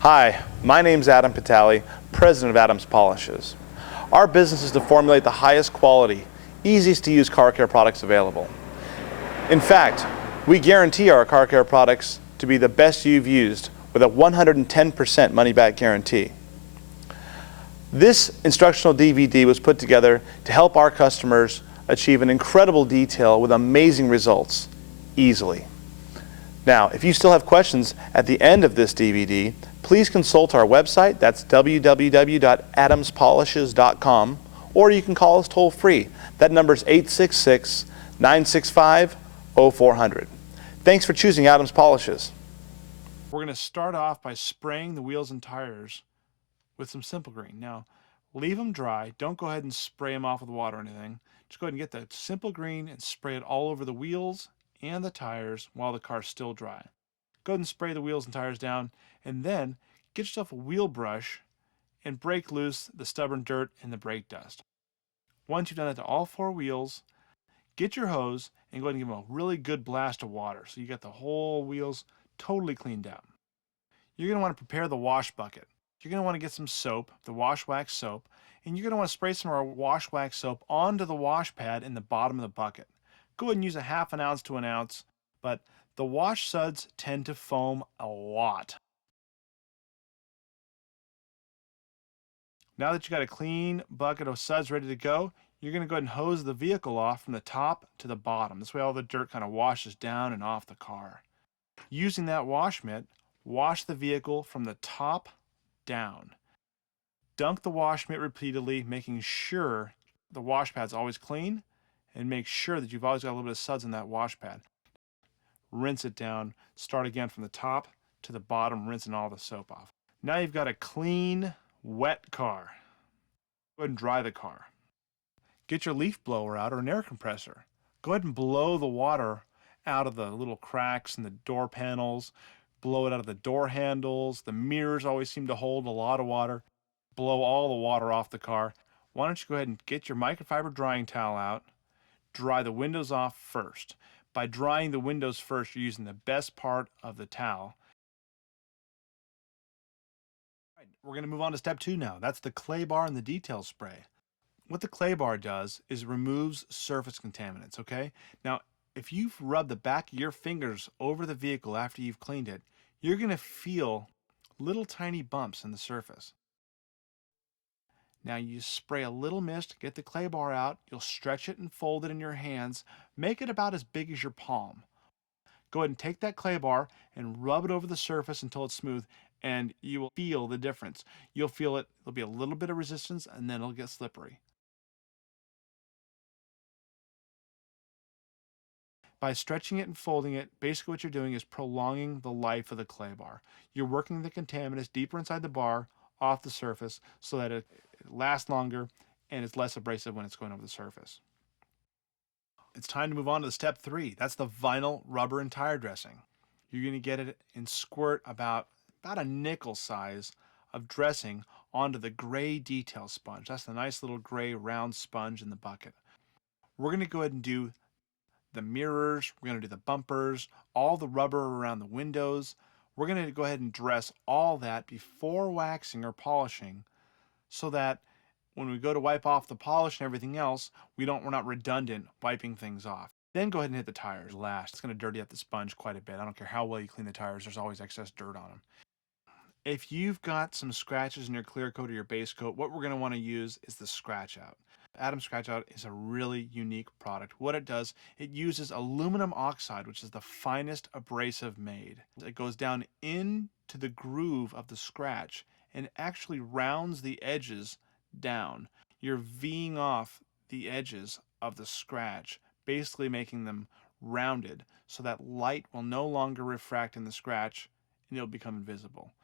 Hi, my name's Adam Patali, president of Adams Polishes. Our business is to formulate the highest quality, easiest to use car care products available. In fact, we guarantee our car care products to be the best you've used with a 110% money-back guarantee. This instructional DVD was put together to help our customers achieve an incredible detail with amazing results easily. Now, if you still have questions at the end of this DVD, please consult our website, that's www.adamspolishes.com, or you can call us toll free. That number is 866-965-0400. Thanks for choosing Adams Polishes. We're going to start off by spraying the wheels and tires with some Simple Green. Now, leave them dry. Don't go ahead and spray them off with water or anything. Just go ahead and get the Simple Green and spray it all over the wheels and the tires while the car's still dry. Go ahead and spray the wheels and tires down, and then get yourself a wheel brush and break loose the stubborn dirt and the brake dust. Once you've done that to all four wheels, get your hose and go ahead and give them a really good blast of water so you get the whole wheels totally cleaned out. You're going to want to prepare the wash bucket. You're going to want to get some soap, the wash wax soap, and you're going to want to spray some of our wash wax soap onto the wash pad in the bottom of the bucket. Go ahead and use a ½ ounce to an ounce, but the wash suds tend to foam a lot. Now that you've got a clean bucket of suds ready to go, you're going to go ahead and hose the vehicle off from the top to the bottom. This way all the dirt kind of washes down and off the car. Using that wash mitt, wash the vehicle from the top down. Dunk the wash mitt repeatedly, making sure the wash pad's always clean, and make sure that you've always got a little bit of suds in that wash pad. Rinse it down, start again from the top to the bottom, rinsing all the soap off. Now you've got a clean, wet car. Go ahead and dry the car. Get your leaf blower out or an air compressor. Go ahead and blow the water out of the little cracks in the door panels. Blow it out of the door handles. The mirrors always seem to hold a lot of water. Blow all the water off the car. Why don't you go ahead and get your microfiber drying towel out. Dry the windows off first. By drying the windows first, you're using the best part of the towel. All right, we're going to move on to step 2 now. That's the clay bar and the detail spray. What the clay bar does is removes surface contaminants, okay? Now, if you've rubbed the back of your fingers over the vehicle after you've cleaned it, you're going to feel little tiny bumps in the surface. Now you spray a little mist, get the clay bar out, you'll stretch it and fold it in your hands, make it about as big as your palm. Go ahead and take that clay bar and rub it over the surface until it's smooth, and you will feel the difference. You'll feel it, there'll be a little bit of resistance, and then it'll get slippery. By stretching it and folding it, basically what you're doing is prolonging the life of the clay bar. You're working the contaminants deeper inside the bar off the surface so that it lasts longer and it's less abrasive when it's going over the surface. It's time to move on to step 3. That's the vinyl, rubber, and tire dressing. You're going to get it and squirt about a nickel size of dressing onto the gray detail sponge. That's the nice little gray round sponge in the bucket. We're going to go ahead and do the mirrors, we're going to do the bumpers, all the rubber around the windows. We're going to go ahead and dress all that before waxing or polishing so that when we go to wipe off the polish and everything else, we're not redundant wiping things off. Then go ahead and hit the tires last. It's going to dirty up the sponge quite a bit. I don't care how well you clean the tires, there's always excess dirt on them. If you've got some scratches in your clear coat or your base coat, what we're going to want to use is the scratch out. Adams Scratch Out is a really unique product. What it does, it uses aluminum oxide, which is the finest abrasive made. It goes down into the groove of the scratch and actually rounds the edges down. You're V'ing off the edges of the scratch, basically making them rounded so that light will no longer refract in the scratch and it'll become invisible.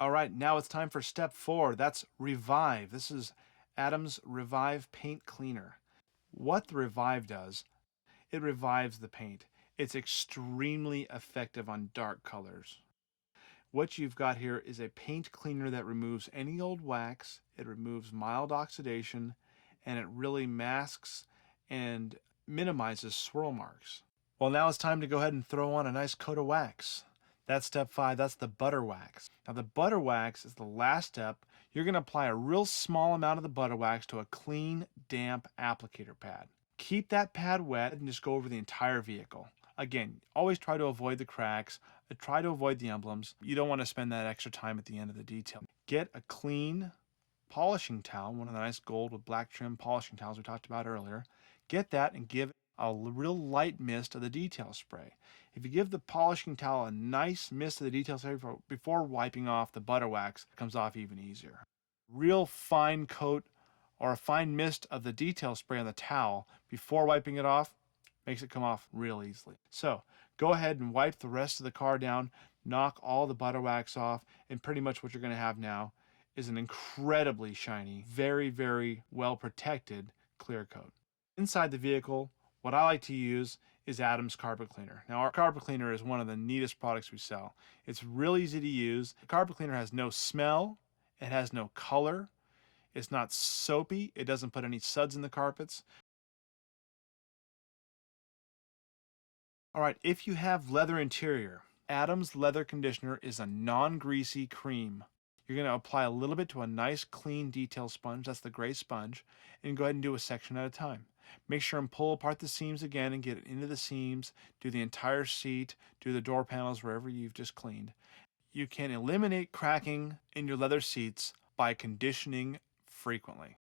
All right, now it's time for step 4. That's Revive. This is Adams Revive Paint Cleaner. What the Revive does, it revives the paint. It's extremely effective on dark colors. What you've got here is a paint cleaner that removes any old wax, it removes mild oxidation, and it really masks and minimizes swirl marks. Well, now it's time to go ahead and throw on a nice coat of wax. That's step 5, that's the butter wax. Now the butter wax is the last step. You're gonna apply a real small amount of the butter wax to a clean, damp applicator pad. Keep that pad wet and just go over the entire vehicle. Again, always try to avoid the cracks, try to avoid the emblems. You don't wanna spend that extra time at the end of the detail. Get a clean polishing towel, one of the nice gold with black trim polishing towels we talked about earlier. Get that and give a real light mist of the detail spray. If you give the polishing towel a nice mist of the detail spray before wiping off the butter wax, it comes off even easier. Real fine coat or a fine mist of the detail spray on the towel before wiping it off makes it come off real easily. So go ahead and wipe the rest of the car down, knock all the butter wax off, and pretty much what you're going to have now is an incredibly shiny, very, very well protected clear coat. Inside the vehicle, what I like to use is Adam's carpet cleaner. Now our carpet cleaner is one of the neatest products we sell. It's real easy to use. The carpet cleaner has no smell, it has no color, it's not soapy, it doesn't put any suds in the carpets. All right, if you have leather interior, Adam's leather conditioner is a non-greasy cream. You're going to apply a little bit to a nice clean detail sponge, that's the gray sponge, and go ahead and do a section at a time. Make sure and pull apart the seams again and get it into the seams, do the entire seat, do the door panels wherever you've just cleaned. You can eliminate cracking in your leather seats by conditioning frequently.